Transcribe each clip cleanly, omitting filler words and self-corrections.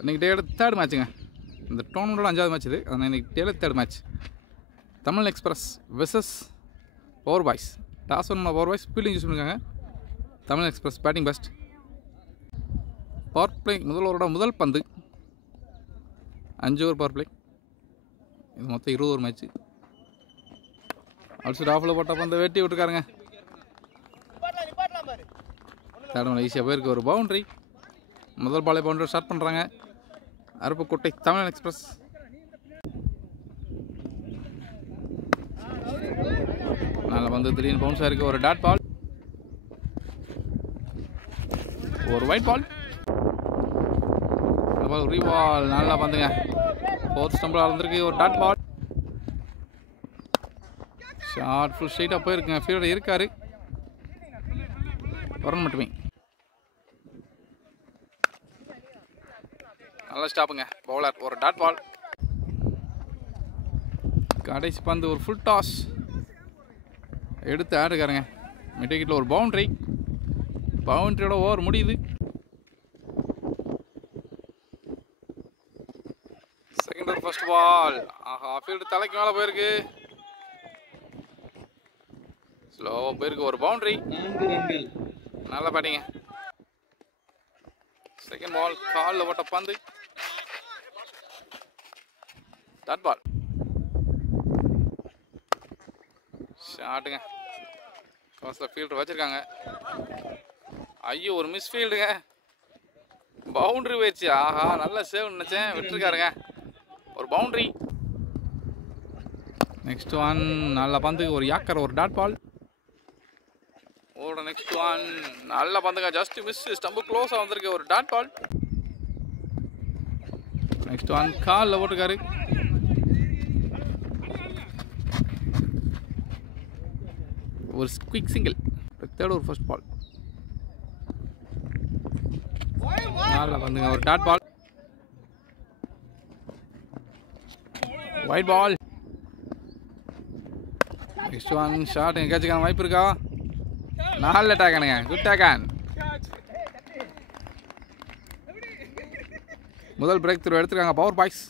இன்னைக்கு டேல தேர்ட் மேட்சுங்க. இந்த டோர்னமெண்ட்டோட 5வது மேட்ச் இது. ஆனால் இன்னைக்கு டேல third match. Tamil express versus power boys. Toss won power boys fielding use பண்ணியிருக்காங்க. Tamil express batting best. Power play முதல் ஓவரோட முதல் பந்து 5 ஓவர் பவர் பிளே. இது மொத்தம் 20 ஓவர் மேட்ச்சு. அடிச்சுட்டு ஆஃபில் போட்ட பந்து வெட்டி விட்டுருக்காருங்க. தேர்ட் ஈஸியாக போயிருக்கு. ஒரு பவுண்ட்ரி. முதல் பாலை பவுண்டரி ஸ்டார்ட் பண்ணுறாங்க அருப்புக்கோட்டை தமிழ் எக்ஸ்பிரஸ். நல்லா வந்து திடீர்னு பவுன்ஸ் ஆயிருக்கு. ஒரு டாட் பால், ஒரு ஒயிட் பால், ரீபால். நல்லா வந்துங்க. 4th ஸ்டம்பில் வந்திருக்கு. ஒரு டாட் பால். ஷார்ட் ஃபுல் ஸ்ட்ரைட்டாக போயிருக்குங்க. ஃபீல்டர் இருக்காரு. வரணும் மட்டுமே. நல்லா ஸ்டாப்புங்க. பவுலர் ஒரு டாட் பால். கடைசி பந்து ஒரு ஃபுல் டாஸ் எடுத்து ஆடுக்காருங்க. மிட்விக்கெட்டில் ஒரு பவுண்ட்ரி. பவுண்ட்ரியோட ஓவர் முடியுது. Second over first ball. ஆஹா, ஃபீல்டு தலைக்கு மேலே போயிருக்கு. ஸ்லோவாக போயிருக்கு. ஒரு பவுண்ட்ரி. நல்லா பேட்டிங்க. செகண்ட் பால் காலில் போட்ட பந்து டாட் பால். ஷாட்டுங்க. ஃபர்ஸ்ட்ல ஃபீல்டர் வச்சிருக்காங்க. ஐயோ, ஒரு மிஸ் ஃபீல்டுங்க. பவுண்டரி போயிடுச்சு. ஆஹா, நல்ல சேவ் நினைச்சேன். விட்டுருக்காருங்க. ஒரு பவுண்டரி. நெக்ஸ்ட் ஒன் நல்ல பந்து. ஒரு யாக்கர், ஒரு டாட் பால். ஓட நெக்ஸ்ட் ஒன் நல்ல பந்துங்க. Just miss. ஸ்டம்பு க்ளோஸாக வந்திருக்கு. ஒரு டாட் பால். நெக்ஸ்ட் ஒன் காலில் போட்டுருக்காரு. ஒரு quick single. Third over first ball. நல்ல பந்துங்க. ஒரு dot ball. Wide ball. Next one shot. எங்கேயாச்சுக்கான வாய்ப்பு இருக்கா? நல்ல டேக்கனுங்க. Good taken. முதல் பிரேக் த்ரூ எடுத்துருக்காங்க பவர் பாய்ஸ்.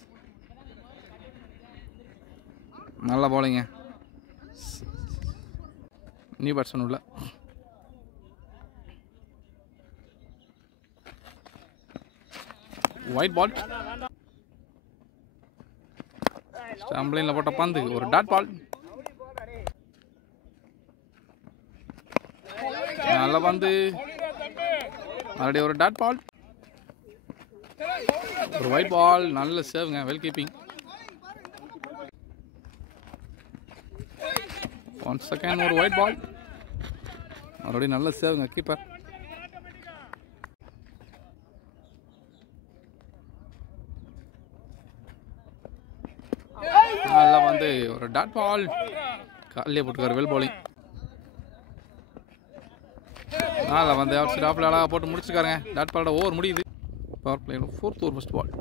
நல்ல பவுலிங்க. நியூ பேட்ஸ்மேன் உள்ள. Wide ball. ஸ்டம்பிளிங்ல போட்ட பந்து. ஒரு டாட் பால். நல்ல பந்து. மறுபடியும் ஒரு டாட் பால். ஒரு ஒயிட் பால். நல்ல சேவுங்க. Well keeping. 1 செகண்ட். ஒரு ஒயிட் பால். மறுபடியும் நல்ல சேவுங்க கீப்பர். நல்ல பந்து. ஒரு டாட் பால். காலையே போட்டுக்காரு. Well bowling. நல்லா வந்து அவுட் சைட் ஆஃப்ல அழகாக போட்டு முடிச்சிருக்காருங்க. டாட் பாலோட ஓவர் முடியுது. பவர் பிளேயோட 4th over first ball.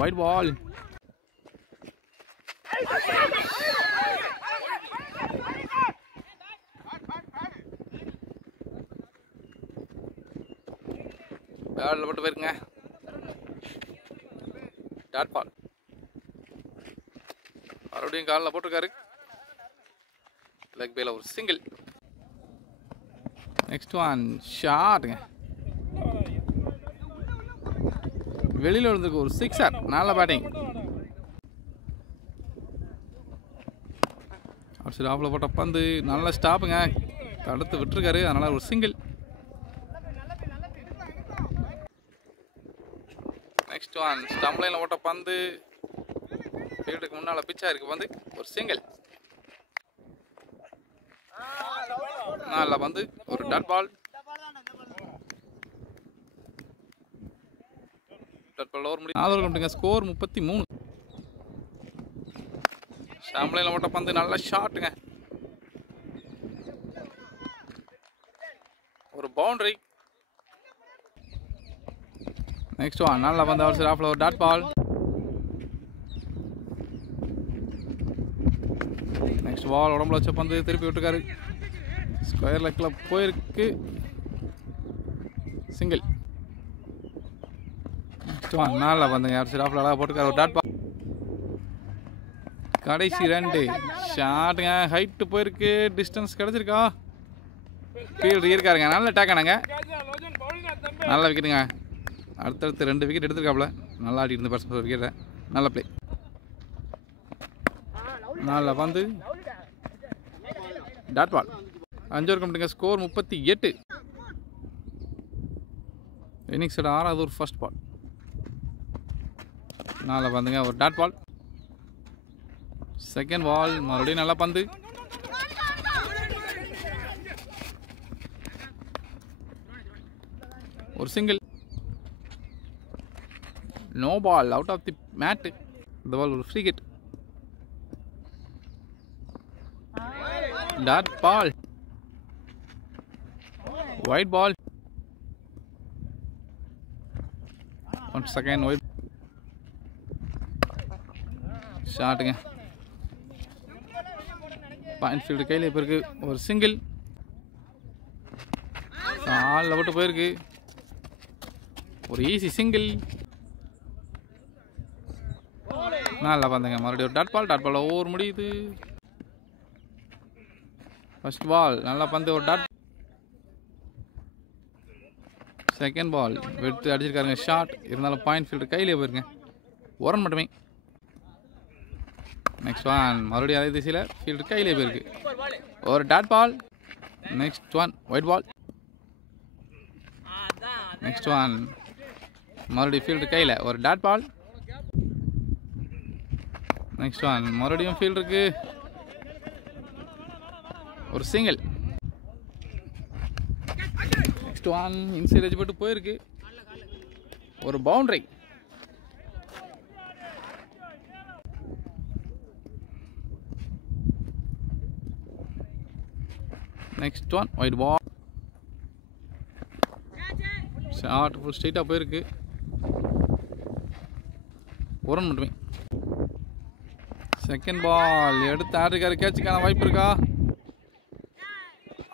Wide ball. பேட்டில் போட்டு போயிருங்க. Dot ball. மறுபடியும் காலில் போட்டிருக்காரு. லெக் பேல ஒரு சிங்கிள். நெக்ஸ்ட் ஒன் ஷாட்டுங்க. வெளியில் இருந்திருக்கு. ஒரு 6er. நல்ல பேட்டிங். அடிச்சு ஆஃப்ல போட்ட பந்து. நல்ல ஸ்டாப்புங்க. தடுத்து விட்டுருக்காரு. அதனால ஒரு சிங்கிள். நெக்ஸ்ட் ஒன் ஸ்டம்ப்லைனில் போட்ட பந்து. ஃபீல்டுக்கு முன்னால் பிச்சா இருக்கு பந்து. ஒரு சிங்கிள். நல்ல பந்து. ஒரு dot ball. Dot ball over முடியும். 4 ஓவர் ஸ்கோர் 33. ஸ்டாம்ப்லைனில் போட்ட பந்து. நல்ல ஷாட்டுங்க. ஒரு பவுண்டரி. நெக்ஸ்ட் ஒன் நல்ல பந்து. அவர் ஆஃப்ல ஒரு டாட் பால். நெக்ஸ்ட் பால் உடம்புல வச்ச பந்து திருப்பி விட்டுருக்காரு. ஸ்கொயர் லெக்கில் போயிருக்கு. சிங்கிள். Next one. நல்லா வந்துங்க. யார் ஆஃப்ல அழகாக போட்டுக்கார். ஒரு டாட் பால். கடைசி 2 ஷாட்டுங்க. ஹைட்டு போயிருக்கு. டிஸ்டன்ஸ் கிடச்சிருக்கா? ஃபீல்டு இருக்காருங்க. நல்ல டேக்கானாங்க. நல்ல விக்கெட்டுங்க. அடுத்தடுத்து 2 விக்கெட் எடுத்துருக்காப்புல. நல்லா ஆடிட்டு இருந்த பர்சன் விக்கெட்டை. நல்ல பிளே. நல்லா வந்து டாட் பால். 5 ஓவர் கம்ப்ளீட்டுங்க. ஸ்கோர் 38. இன்னிங்ஸோட 6வது ஒரு ஃபர்ஸ்ட் பால். நல்லா பந்துங்க. ஒரு டாட் பால். Second ball. மறுபடியும் நல்லா பந்து. ஒரு single. No ball. Out of the mat. இந்த பால் ஒரு free hit. Dot ball. Wide ball. One second wide. ஷாட்டுங்க. பாயிண்ட் ஃபீல்டு கையில் இப்போ இருக்கு. ஒரு சிங்கிள். ஆளில் விட்டு போயிருக்கு. ஒரு ஈஸி சிங்கிள். நல்லா பந்துங்க. மறுபடியும் ஒரு dot ball. Dot ball over முடியுது. First ball. நல்லா பந்து. ஒரு டாட். செகண்ட் பால் எடுத்து அடிச்சிருக்காருங்க. ஷாட் இருந்தாலும் பாயிண்ட் ஃபீல்டு கையிலே போயிருங்க. ஒரு ரன் மட்டுமே. Next one. மறுபடியும் அதே திசையில் ஃபீல்டு கையிலே போயிருக்கு. ஒரு dot ball. Next one. Wide ball. Next one. மறுபடியும் ஃபீல்டு கையில். ஒரு டாட் பால். Next one. மறுபடியும் ஃபீல்டுக்கு. ஒரு single. Next one. Inside edge போட்டு போயிருக்கு. ஒரு பவுண்டரி. Next one. ஒயிட் பால். ஷார்ட் ஃபுல் ஸ்ட்ரைட்டாக போயிருக்கு. ஒரு ரன் மட்டுமே. செகண்ட் பால் எடுத்து ஆடுக்காரு. கேட்சுக்கான வாய்ப்பு இருக்கா?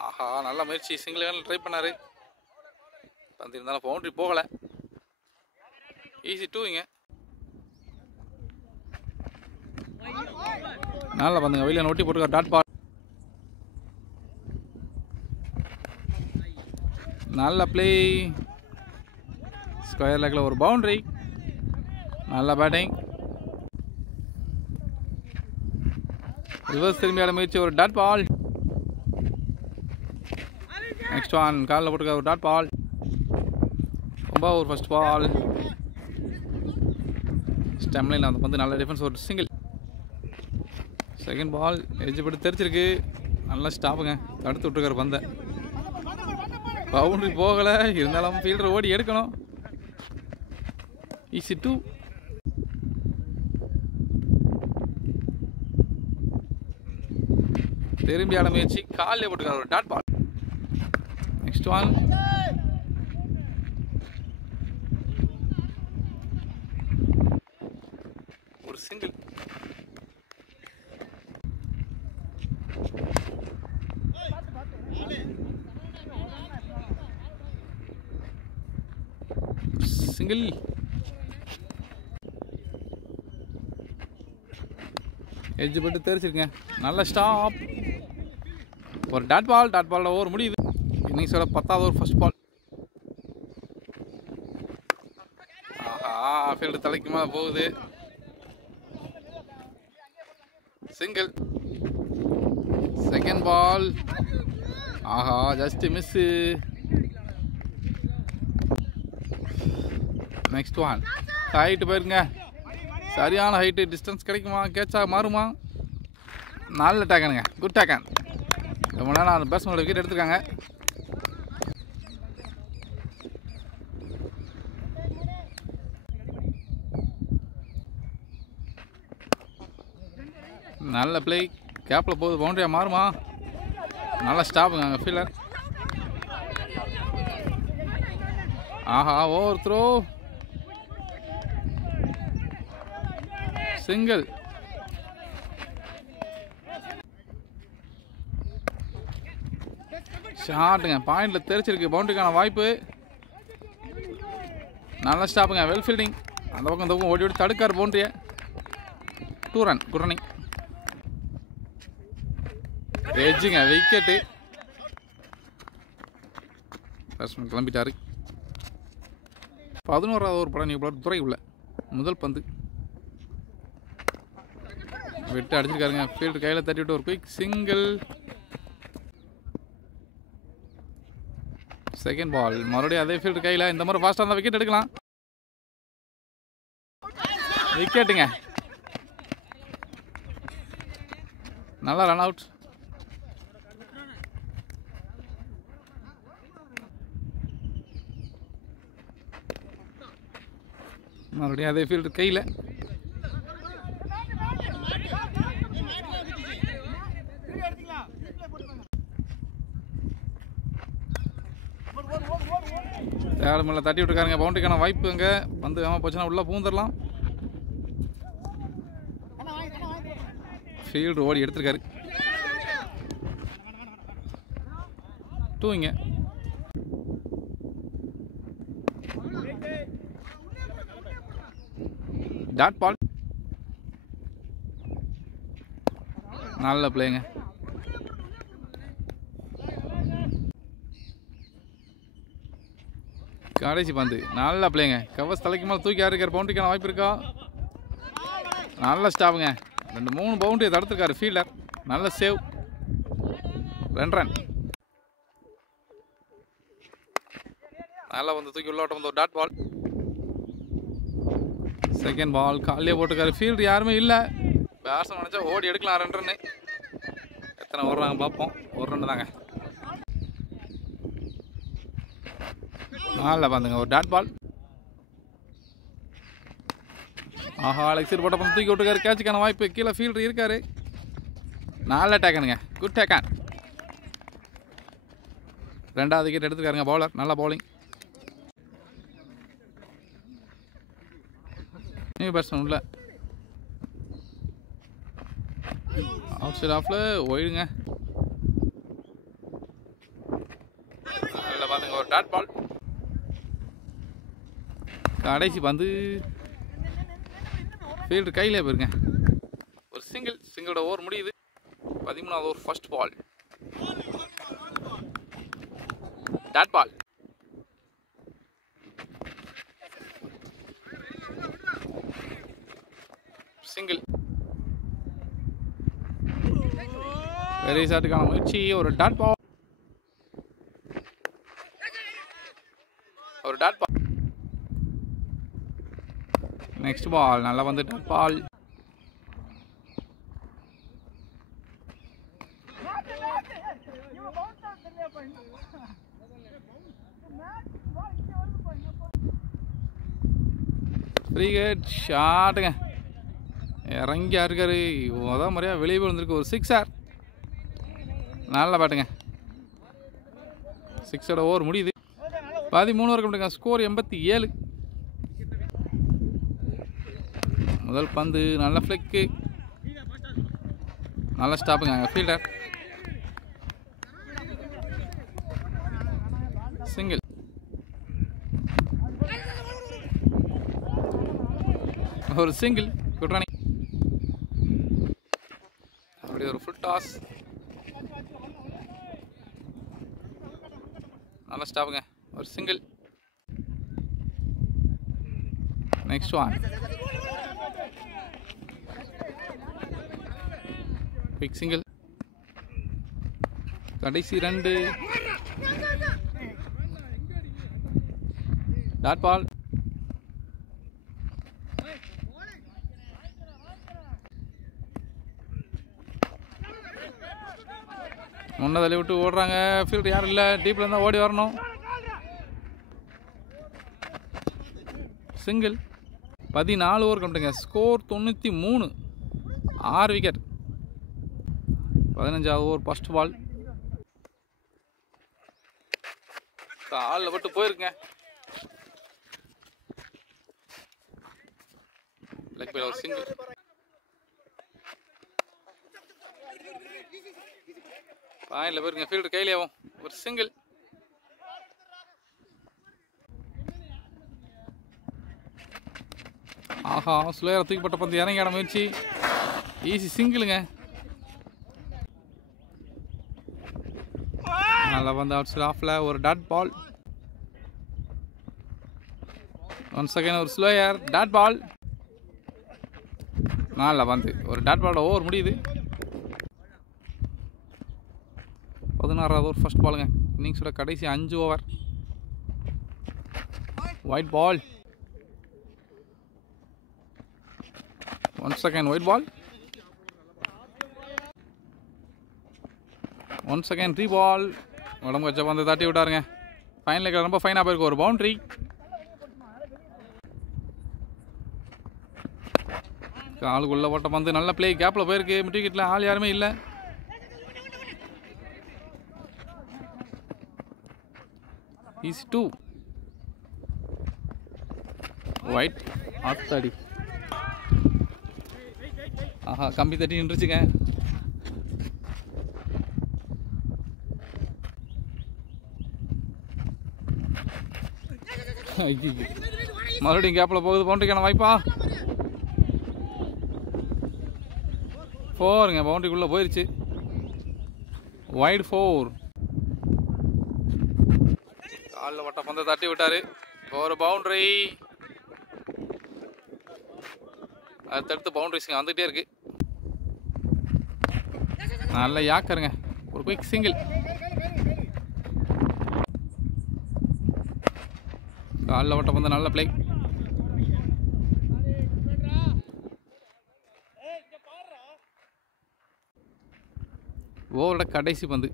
ஆஹா, நல்ல முயற்சி. சிங்கிள் ட்ரை பண்ணாரு. பந்து இருந்தாலும் பவுண்டரி போகலை. ஈஸி 2ங்க. நல்ல பந்துங்க. வெளியே ஒட்டி போட்டுருக்காரு. Dot ball. நல்ல பிளே. ஸ்கொயர் லெக்கில் ஒரு பவுண்டரி. நல்ல பேட்டிங். ரிவர்ஸ் திரும்பி ஆட முயற்சி. ஒரு டாட் பால். Next one. காலில் போட்டுக்க. ஒரு டாட் பால். ரொம்ப ஒரு ஃபர்ஸ்ட் பால். ஸ்டெம்லைன் அந்த வந்து நல்ல டிஃபென்ஸ். ஒரு சிங்கிள். செகண்ட் பால். எட்ஜ் போட்டு தெரிச்சிருக்கு. நல்லா ஸ்டாப்புங்க. தடுத்து விட்டுருக்காரு பந்தை. பவுண்டரி போகலை. இருந்தாலும் ஃபீல்டர் ஓடி எடுக்கணும். ஈஸி 2. திரும்பி ஆட முயற்சி. காலில் போட்டுக்கார். ஒரு டாட் பால். Next one. ஒரு சிங்கிள். சிங்கிள். எட்ஜ் போட்டு தெரிச்சிருங்க. நல்ல ஸ்டாப். ஒரு டாட் பால். டாட் பாலில் ஓவர் முடியுது. இன்னிங்ஸோட 10வது ஓவர் ஃபர்ஸ்ட் பால். ஆஹா, ஃபீல்டு தலைக்கு மேலே போகுது. சிங்கிள். Second ball. ஆஹா, just miss. Next one. Height போயிருங்க. சரியான ஹைட்டு. டிஸ்டன்ஸ் கிடைக்குமா? கேட்சா மாறுமா? நல்ல டேக்கனுங்க. Good taken. ரொம்ப நேரம் அந்த பேட்ஸ்மேனோட விக்கெட் எடுத்துருக்காங்க. நல்ல பிளே. கேப்பில் போகுது. பவுண்டரியாக மாறுமா? நல்ல ஸ்டாப்புங்க அங்கே ஃபீல்டர். ஆஹா, ஓவர் த்ரோ. சிங்கிள். ஷாட்டுங்க, பாயிண்டில் தெரிச்சிருக்கு. பவுண்டரிக்கான வாய்ப்பு. நல்லா ஸ்டாப்புங்க, வெல் ஃபீல்டிங். அந்த பக்கம் இந்த பக்கம் ஓடி ஓடி தடுக்கார் பவுண்டரியை. 2 ரன், குட் ரன்னிங். எஜ்ஜுங்க, விக்கெட்டு. பேட்ஸ்மேன் கிளம்பிட்டாரு. 11வது ஓவர் படம் நீங்கள் துறை உள்ள முதல் பந்து விட்டு அடிச்சிருக்காருங்க. ஃபீல்டு கையில் தட்டி விட்டு ஒரு குயிக் சிங்கிள். செகண்ட் பால், மறுபடியும் அதே ஃபீல்டு கையில். இந்த மாதிரி ஃபாஸ்ட்டாக இருந்தால் விக்கெட் எடுக்கலாம். விக்கெட்டுங்க, நல்லா ரன் அவுட். மறுபடியும் அதே ஃபீல்டு கையில். தேர்ட் மேலே தட்டி விட்டுருக்காருங்க. பவுண்டரிக்கான வாய்ப்பு அங்கே வந்து வேமா போச்சுன்னா உள்ளே பூந்துடலாம். ஃபீல்டு ஓடி எடுத்திருக்காரு. 2 இங்கே. டாட் பால், நல்ல பிளேங்க. கடைசி பந்து, நல்ல பிளேங்க. கவர்ஸ் தலைக்கு மேலே தூக்கி இருக்கார். பவுண்டரிக்கான வாய்ப்பு இருக்கா? நல்ல ஸ்டாப்புங்க. 2-3 பவுண்டரி தடுத்துருக்காரு ஃபீல்டர். நல்ல சேவ். 2 ரன். நல்லா வந்து தூக்கி உள்ள ஓட்டம் வந்து டாட் பால். செகண்ட் பால் காலையே போட்டுருக்காரு. ஃபீல்டு யாருமே இல்லை. பேட்ஸ்மேன் நினச்சா ஓடி எடுக்கலாம் 2 ரன்னு. எத்தனை ஓடுறாங்க பார்ப்போம். 1 ரன்னு தாங்க. நல்ல பாந்துங்க, ஒரு டாட் பால். ஆஹா, அலெக்ஸர் போட்ட பண்ண தூக்கி விட்டுருக்காரு. கேட்சுக்கான வாய்ப்பு. கீழே ஃபீல்டர் இருக்காரு. நல்ல டேக்கனுங்க, குட் டேக்கன். 2வது விக்கெட் எடுத்துருக்காருங்க பவுலர். நல்ல பவுலிங். நியூ பேட்ஸ்மேன் உள்ள. அவுட் சைட் ஆஃப்ல ஒயிடுங்க. நல்ல பாத்துங்க, ஒரு டாட் பால். கடைசி பந்து ஃபீல்டு கையிலே போயிருங்க. ஒரு சிங்கிளோட ஓவர் முடியுது. 13வது over first ball. Dot ball. Single. Very ஷாட்டுக்கான முயற்சி. ஒரு டாட் பால். ஒரு டாட் பால். நெக்ஸ்ட் பால், நல்லா வந்து டாட் பால். ஃப்ரீ ஹிட் ஷாட்டுங்க. இறங்கியா இருக்காரு. அதான் மாதிரியா வெளியே வந்துருக்கு. ஒரு 6 நல்ல பாட்டுங்க. 6ஓட ஓவர் முடியுது. 13 வரைக்கும் ஸ்கோர் 87. முதல் பந்து நல்ல ஃப்ளிக்கு. நல்ல ஸ்டாப்புங்க ஃபீல்டர். சிங்கிள். ஒரு சிங்கிள், குட் ரன்னிங். அப்படி ஒரு ஃபுல் டாஸ். நல்ல ஸ்டாப்புங்க, ஒரு single. Next one. Big single. கடைசி 2. Dot ball. முன்ன தள்ளி விட்டு ஓடுறாங்க. ஃபீல்டு யாரும் இல்லை. டீப்ல இருந்தால் ஓடி வரணும். சிங்கிள். 14 ஓவர் கண்டுங்க. ஸ்கோர் 93. 6 விக்கெட். 15வது ஓவர் ஃபர்ஸ்ட் பால். காலில் பட்டு போயிருக்குங்க. லெக் பைல ஒரு சிங்கிள். பாயிண்டில் போயிருங்க, ஃபீல்டர் கையிலே ஆகும். ஒரு சிங்கிள். ஆஹா, ஸ்லோயராக தூக்கிப்பட்ட பந்து இறங்கி ஆட முயற்சி. ஈஸி சிங்கிளுங்க. நல்லா வந்து அவுட் சைட் ஆஃப்ல ஒரு டாட் பால். ஒன் செகண்ட் ஒரு ஸ்லோயர் டாட் பால். நல்லா வந்து ஒரு டாட் பாலோட ஓவர் முடியுது. 16வது ஓவர் ஃபர்ஸ்ட் பாலுங்க. இன்னிங்ஸோட கடைசி 5 over. White ball. One second white ball. One second ரீ பால். உடம்பு வச்ச வந்து தட்டி விட்டாருங்க. ஃபைனலுக்கு ரொம்ப ஃபைனாக போயிருக்கு. ஒரு பவுண்ட்ரி. காலுக்குள்ளே போட்ட பந்து நல்ல பிளே. கேப்பில் போயிருக்கு. மிட் விக்கெட்டில் ஆள் யாருமே இல்லை. ஈஸி 2. ஒயிட் ஆத்தாடி. ஆஹா, கம்பி தட்டி நின்றுச்சுங்க. மறுபடியும் கேப்பில் போகுது. பவுண்டரிக்கான வாய்ப்பா? 4ங்க. பவுண்டரிக்குள்ளே போயிடுச்சு. வைட் 4. காலில் வட்ட பந்தை தட்டி விட்டார். ஒரு பவுண்டரி. அடுத்தடுத்து பவுண்டரிஸ்ங்க வந்துகிட்டே இருக்கு. நல்ல யாக்கருங்க. ஒரு குயிக் சிங்கிள். காலில் வட்ட பந்து நல்ல பிளே. ஓவரோட கடைசி பந்து.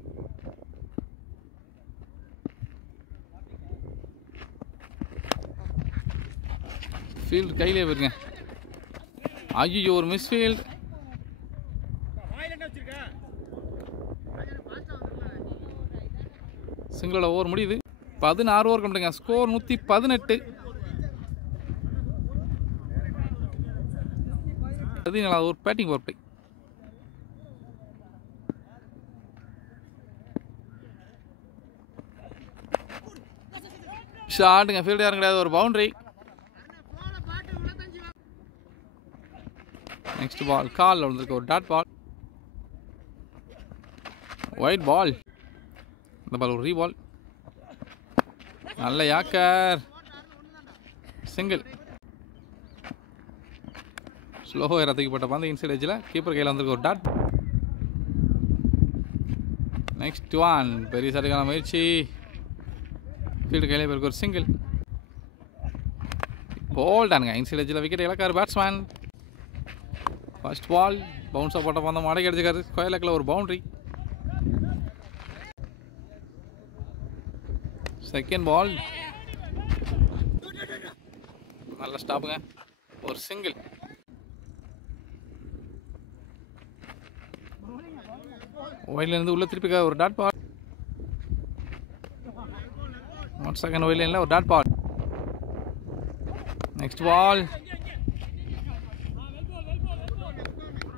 ஃபீல்டு கையிலே வருங்க. ஐயோ, ஒரு மிஸ் ஃபீல்டு. சிங்கிளோட ஓவர் முடியுது. 16 ஓவர் கம்ப்ளீட்டுங்க. ஸ்கோர் 118. 14வது ஓவர் பேட்டிங் பவர் பிளே. ஷாட்டுங்க. ஃபீல்டு யாரும் கிடையாது. ஒரு பவுண்டரி. நெக்ஸ்ட் பால் காலில் விழுந்திருக்கு. ஒரு டாட் பால். ஒயிட் பால். இந்த பால் ஒரு ரீ பால். நல்ல யாக்கர். சிங்கிள். ஸ்லோ தூக்கிப்பட்ட பந்து இன்சைட் எட்ஜில் கீப்பர் கையில் வந்திருக்கு. ஒரு டாட். Next one. பெரிய சட்டுக்கான முயற்சி. ஃபீல்டு கையிலே போயிருக்கு. ஒரு சிங்கிள். போல்டானுங்க. இன்சைட் எட்ஜில் விக்கெட் இழக்காரு பேட்ஸ்மேன். ஃபர்ஸ்ட் பால் பவுன்ஸாக போட்ட பந்தம் மடக்கி அடிச்சிருக்காரு. ஸ்கொயர் லெக்கில் ஒரு பவுண்டரி. Second ball. நல்ல ஸ்டாப்புங்க. ஒரு சிங்கிள். ஒயிட்லேருந்து உள்ள திருப்பி ஒரு டாட் பால். ஒன் செகண்ட் ஒயிட்லேனில் ஒரு dot ball. Next ball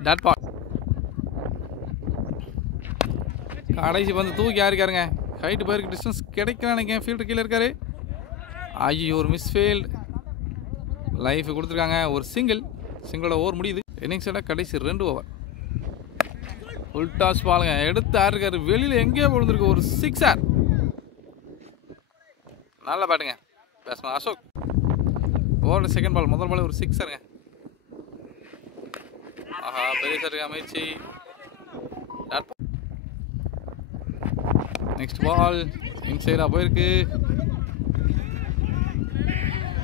dot ball. கடைசி பந்து தூக்கி யாருக்காருங்க. ஹைட்டு போயிருக்கு. டிஸ்டன்ஸ் கிடைக்கல நினைக்கிறேன். ஃபீல்டர் கீழே இருக்காரு. ஐயோ, ஒரு மிஸ் ஃபீல்டு. லைஃப் கொடுத்துருக்காங்க. ஒரு சிங்கிள். சிங்கிளோட ஓவர் முடியுது. இன்னிங்ஸோட கடைசி 2 ஓவர். ஃபுல் டாஸ் பாலுங்க. எடுத்து ஆயிருக்காரு. வெளியில் எங்கேயோ விழுந்திருக்கு. ஒரு 6. நல்ல பேட்டுங்க பேட்ஸ்மேன் அசோக். ஓவரோட செகண்ட் பால். முதல் பால் ஒரு 6ங்க. ஆஹா, பெரிய சட்டுக்கு அமைச்சு. நெக்ஸ்ட் பால் இன்சைடாக போயிருக்கு.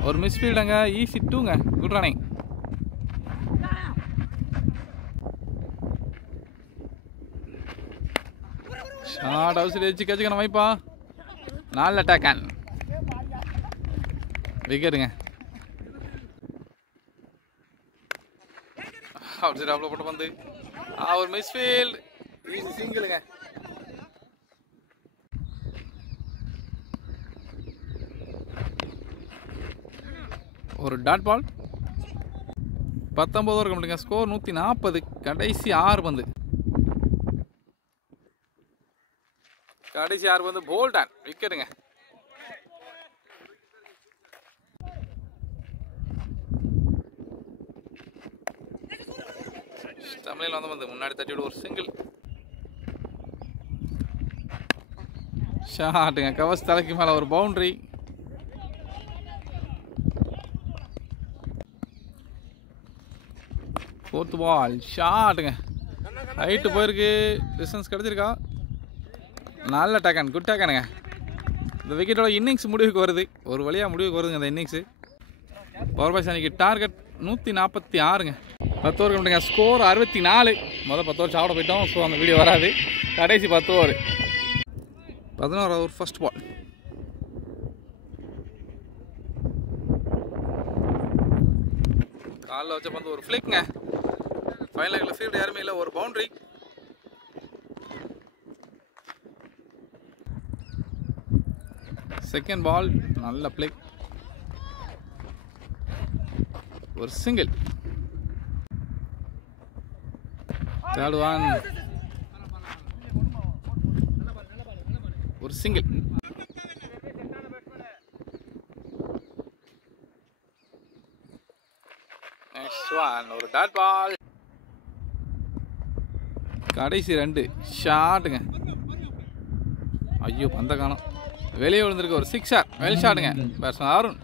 ஒரு மிஸ் ஃபீல்டுங்க. ஈஸி 2ங்க. Good running. ஷார்ட் ஹவுஸ் எச்சு கேட்சுக்கான வாய்ப்பா? நல்ல டேக்கன். விக்கெட்டுங்க. அவுட் சைட் ஆஃப்ல போட்டு வந்து ஒரு மிஸ் ஃபீல்டு. ஈஸி சிங்கிளுங்க. ஒரு டாட் பால். 19 ஓவர் கம்ப்ளீட்டுங்க. ஸ்கோர் 140. கடைசி 6 பந்து. கடைசி யாருக்கு வந்து போல்டன் விக்கெட்டுங்க. தமிழில் வந்து முன்னாடி தட்டிவிட ஒரு சிங்கிள் ஷாட்டுங்க. கவர்ஸ் தலைக்கு மேலே ஒரு பவுண்டரி. ஃபோர்த் பால் ஷாட்டுங்க. ஹைட்டு போயிருக்கு. டிஸ்டன்ஸ் கிடச்சிருக்கா? நல்ல டேக்கன், குட் டேக்கனுங்க. இந்த விக்கெட்டோட இன்னிங்ஸ் முடிவுக்கு வருது. ஒரு வழியாக முடிவுக்கு வருதுங்க இந்த இன்னிங்ஸு. பவர் பாய்ஸ் அன்றைக்கி டார்கெட் 146ங்க. 10 ஓவர் கம்மிட்டுங்க. ஸ்கோர் 64. முதல் 10 ஓவர் சாப்பிட போயிட்டோம். ஸோ அந்த வீடியோ வராது. கடைசி 10 ஓவர். 11வது ஓவர் ஃபர்ஸ்ட் பால். காலில் வச்ச பந்து ஒரு ஃப்ளிக்ங்க. ஃபைனல் ஃபீல்டு யாருமே இல்லை, ஒரு பவுண்டரி. செகண்ட் பால் நல்ல பிளேக், ஒரு சிங்கிள். தேர்ட் ஒன் ஒரு சிங்கிள். நெக்ஸ்ட் ஒன் ஒரு டாட் பால். கடைசி 2 ஷாட்டுங்க. ஐயோ பந்த காணோம், வெளியே விழுந்திருக்கு. ஒரு சிக்ஸர், வெல் ஷாட்டுங்க. பேட்ஸ்மேன் அருண்.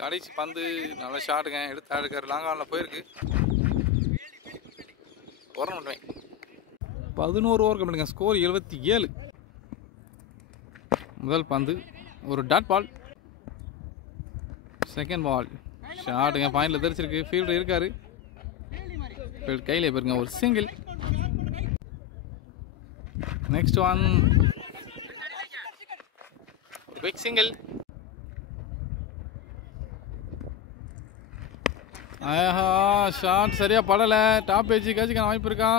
கடைசி பந்து நல்ல ஷாட்டுங்க. எடுத்து ஆடுக்கார், லாங் ஆனில் போயிருக்கு. ஓரம் மட்டுமே. 11 ஓவர் கம்மிட்டுங்க. ஸ்கோர் 77. முதல் பந்து ஒரு டாட் பால். செகண்ட் பால் ஷாட்டுங்க. பாயிண்டில் தெரிச்சிருக்கு. ஃபீல்டர் இருக்காரு, ஃபீல்டு கையில் போயிருங்க. ஒரு single. Next one big single. ஆஹா, ஷாட் சரியா படலை. டாப் ஏஜ் காட்சிக்கான வாய்ப்பு இருக்கா?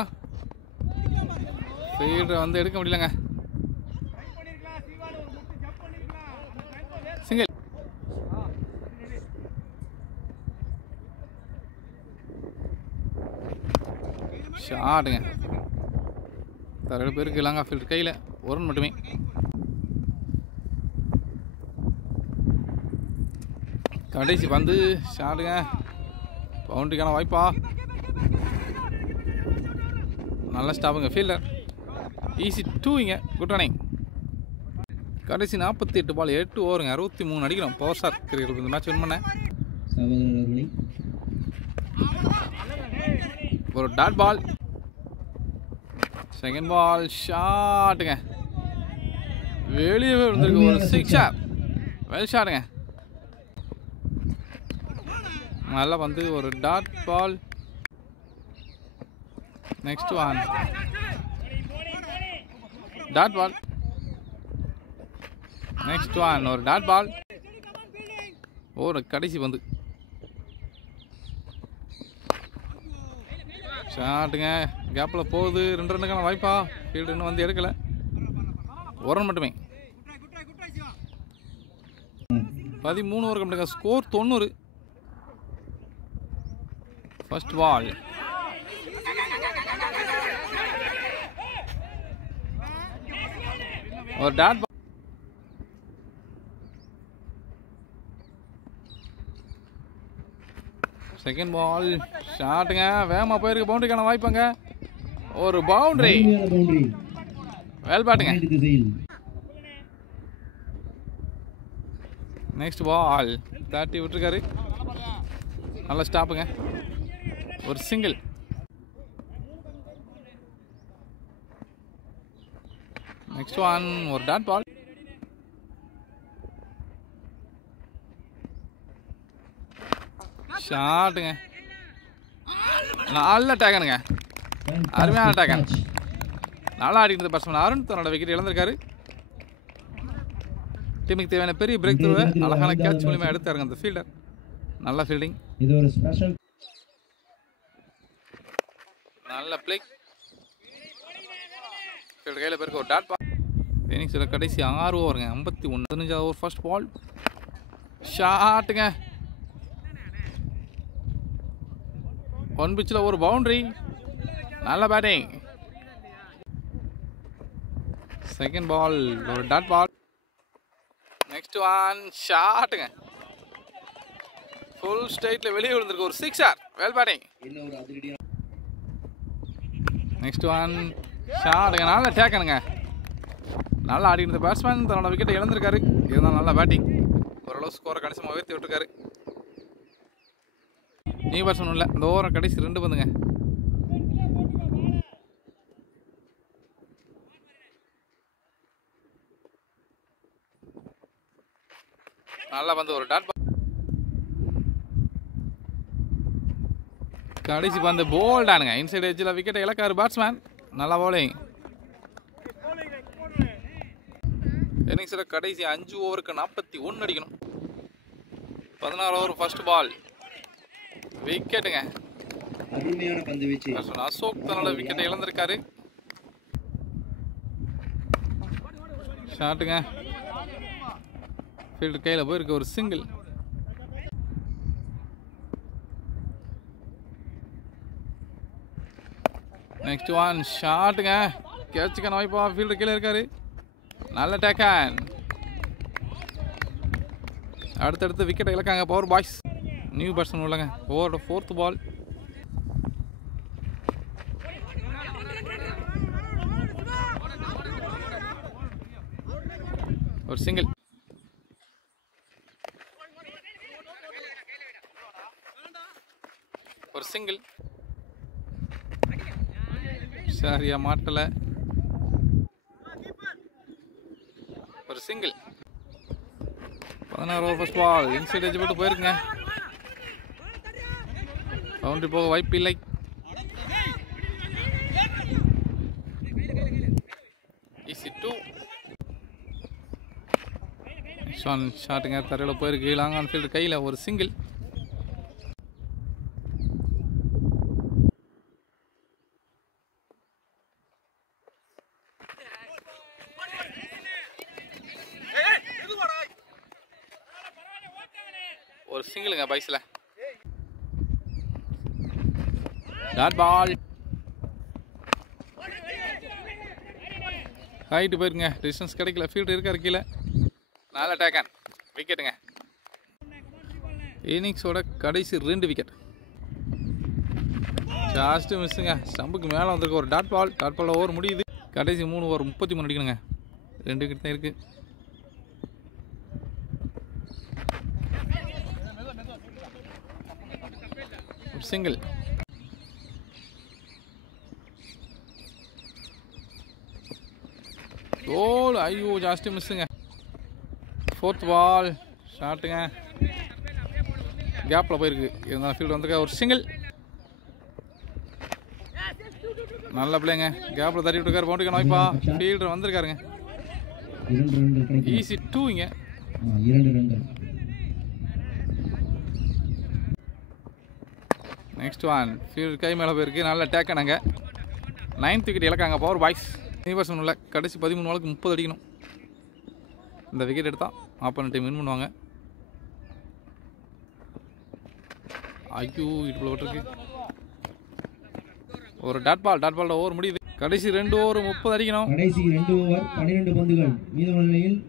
ஃபீல்டர் வந்து எடுக்க முடியலங்க. சிங்கிள். ஷாட்டுங்க. 2 பேருக்கு இல்லாங்க. ஃபீல்டர் கையில் ஒரு ரன் மட்டுமே. கடைசி பந்து ஷாட்டுங்க. பவுண்டரிக்கான வாய்ப்பா? நல்ல ஸ்டாப்புங்க. ஃபீல்டர் ஈஸி 2ங்க. Good running. கடைசி 48 பால் 8 ஓவருங்க. 63 அடிக்கிறோம். பவர் ஸ்டார் கிரிக்கெட் இந்த மேட்ச் வின் பண்ணேன். ஒரு டாட் பால். செகண்ட் பால் ஷாட்டுங்க. வெளியே விழுந்திருக்கு. ஒரு சிக்ஸர், வெல் ஷாட்டுங்க. நல்லா வந்து ஒரு dot ball. Next one dot ball. Next one ஒரு டாட் பால். ஒரு கடைசி பந்து ஷாட்டுங்க. கேப்பில் போகுது. 2 ரன்னுக்கான வாய்ப்பா? ஃபீல்டு இன்னும் வந்து எடுக்கலை. ஒரு ரன் மட்டுமே. 13 ஓவர் கம்மிட்டுங்க. ஸ்கோர் 90. ஃபர்ஸ்ட் பால் ஒரு டாட் பால். செகண்ட் பால் ஷாட்டுங்க. வேகமாக போயிருக்கு. பவுண்டரிக்கான வாய்ப்புங்க. ஒரு பவுண்டரி, வெல் பேட்டுங்க. நெக்ஸ்ட் பால் தாட்டி விட்டுருக்காரு. நல்ல ஸ்டாப்புங்க. ஒரு சிங்கிள். நெக்ஸ்ட் ஒன் ஒரு டாட் பால். ஷாட்டுங்க. நல்ல டேக்கனுங்க. அருமையான டேக்கன். நல்லா ஆடிட்டு பேட்ஸ்மேன் அருண் தன்னோட விக்கெட் இழந்திருக்காரு. டீமுக்கு தேவையான பெரிய பிரேக் த்ரூவை அழகான கேட்ச் மூலியமாக எடுத்தாருங்க அந்த ஃபீல்டர். நல்ல ஃபீல்டிங். இது ஒரு ஸ்பெஷல். நல்ல பிளே. ஃபீல்டர் கையில் பேருக்கு ஒரு டாட் பால். இன்னிங்ஸில் கடைசி 6 ஓவருங்க. 51. 15வது ஓவர் ஃபர்ஸ்ட் பால் ஷாட்டுங்க. ஒன் பிச்சில் ஒரு பவுண்டரி. நல்ல பேட்டிங். செகண்ட் பால் ஒரு டாட் பால். நெக்ஸ்ட் ஒன் ஷாட்டுங்க, ஃபுல் ஸ்ட்ரைட்ல வெளியே விழுந்திருக்கு, ஒரு sixer. Well batting. Next one ஷாட்டுங்க, நல்ல டேக்கனுங்க. நல்லா ஆடி இருந்த பேட்ஸ்மேன் தன்னோட விக்கெட்டை இழந்திருக்காரு. இருந்தாலும் நல்லா பேட்டிங், ஓரளவு ஸ்கோரை கணிசமாக உயர்த்தி விட்டுருக்காரு. நியூ பேட்ஸ்மேன் இல்லை, இந்த ஓவரம் கடைசி 2 பந்துங்க. நல்லா வந்து ஒரு டாட் பால். கடைசி பந்து போல்டானுங்க, இன்சைட் எட்ஜில் விக்கெட்டை இழக்காரு பேட்ஸ்மேன். நல்லா பவுலிங். இன்னிங்ஸில் கடைசி 5 ஓவருக்கு 41 அடிக்கணும். 16 ஓவர் ஃபர்ஸ்ட் பால், விக்கெட்டுங்க. அசோக் தன்னோட விக்கெட்டை இழந்திருக்காரு. ஷாட்டுங்க, ஃபீல்டு கையில் போயிருக்கு, ஒரு சிங்கிள். நெக்ஸ்ட் ஒன் ஷாட்டுங்க, கேட்சுக்கான வாய்ப்பா, ஃபீல்டு கீழே இருக்காரு. நல்ல டேக்கன். அடுத்தடுத்து விக்கெட்டை இழக்காங்க பவர் பாய்ஸ். நியூ பேட்ஸ்மேன் உள்ளங்க. ஓவரோட 4th பால். ஒரு சிங்கிள். ஒரு சிங்கிள். சரியா மாட்டல. ஒரு single. 16 over first ball, inside edge போட்டு போயிருக்குங்க. பவுண்டரி போக வாய்ப்பு இல்லை. ஈஸி 2. ஷாட்டுங்க, தரையில் போயிருக்கு. லாங் ஆன் ஃபீல்டு கையில், ஒரு சிங்கிள். ஒரு சிங்கிளுங்க பைஸில். Dot ball. ஹைட்டு போயிருங்க, டிஸ்டன்ஸ் கிடைக்கல, ஃபீல்டு இருக்காரு கீழே. நல்ல டேக்கன், விக்கெட்டுங்க. இன்னிங்ஸோட கடைசி 2 விக்கெட். ஜாஸ்ட்டு மிஸ்ஸுங்க, ஸ்டம்புக்கு மேலே வந்திருக்கு. ஒரு dot ball. Dot ball over முடியுது. கடைசி 3 ஓவர் 33 அடிக்கணுங்க. 2 விக்கெட் தான் இருக்குது. சிங்கிள். கோல். ஐயோ, ஜாஸ்தி மிஸ்ஸுங்க. 4th பால். ஷாட்டுங்க, கேப்பில் போயிருக்கு. இருந்தாலும் ஃபீல்டு வந்திருக்கா. ஒரு சிங்கிள். நல்ல பிள்ளைங்க, கேப்பில் தட்டி விட்டுருக்காரு. பவுண்டரிக்கான வாய்ப்பா, ஃபீல்டர் வந்திருக்காருங்க. ஈஸி 2 இங்க. நெக்ஸ்ட் ஒன் ஃபீல்டு கை மேலே போயிருக்கு. நல்ல டேக்கனாங்க. 9th விக்கெட் இழக்காங்க பவர் பாய்ஸ். யூனிவர்சன் உள்ள கடைசி 13 பாலுக்கு 30 அடிக்கணும். இந்த விக்கெட் எடுத்தால் ஆப்போனன்ட் டீம் வின் பண்ணுவாங்க. ஐயோ, இடுப்பில் விட்டுருக்கு. ஒரு dot ball. Dot ball over முடியுது. கடைசி 2 ஓவர் 30 அடிக்கணும். கடைசி 2 ஓவர் 12 பந்துகள் மீதமுள்ள நிலையில்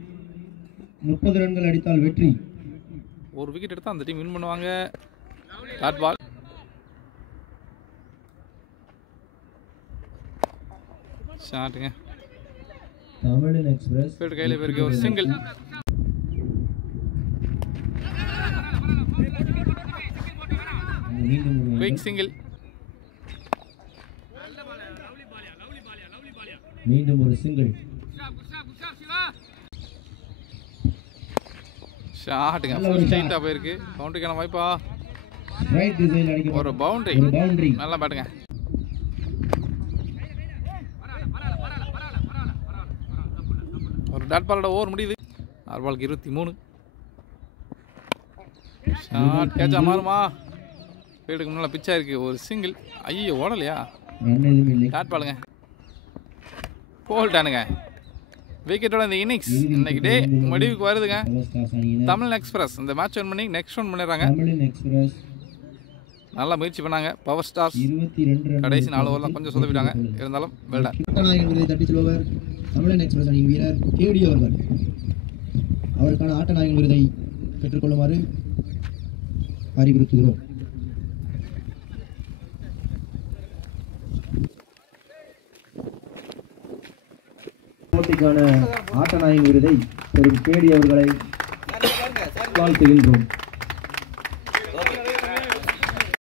30 ரன்கள் அடித்தால் வெற்றி. ஒரு விக்கெட் எடுத்தால் அந்த டீம் வின் பண்ணுவாங்க. Dot ball. ஷாட்டுங்க, தமிழன் எக்ஸ்பிரஸ் ஃபீல்டு கையில் போயிருக்கு. ஒரு சிங்கிள். Quick single. மீண்டும் ஒரு சிங்கிள். ஷாட்டுங்க, ஃபுல் ஸ்ட்ரைட்டா போயிருக்கு. பவுண்டரிக்கான வாய்ப்பா, ரைட் திசையில் அடிக்க ஒரு பவுண்டரி. நல்லா பாட்டுங்க. ஒரு டாட் பாலோட ஓவர் முடியுது. 6 பாலுக்கு 23. ஷாட் கேட்சா மாறுமா? ஃபீல்டுக்கு முன்னால் பிச்சா இருக்கு. ஒரு சிங்கிள். ஐயோ, ஓடலையா? டாட் பாலுங்க, போல்டானுங்க. விக்கெட்டோட இந்த இன்னிங்ஸ் இன்னைக்கு டே முடிவுக்கு வருதுங்க. தமிழ் எக்ஸ்பிரஸ் இந்த மேட்ச் வின் பண்ணி நெக்ஸ்ட் ஒன் பண்ணிடுறாங்க. நல்லா முயற்சி பண்ணாங்க பவர் ஸ்டார்ஸ். கடைசி 4 ஓவர்லாம் கொஞ்சம் சொதப்பிட்டாங்க. இருந்தாலும் வெல்டன். தமிழன் எக்ஸ்பிரஸ் அணியின் வீரர் கேடி அவர்கள் அவருக்கான ஆட்ட நாயகன் விருதை பெற்றுக்கொள்ளுமாறு அறிவுறுத்துகிறோம். போட்டிக்கான ஆட்ட நாயகன் விருதை பெறும் கேடி அவர்களை வாழ்த்துகின்றோம்.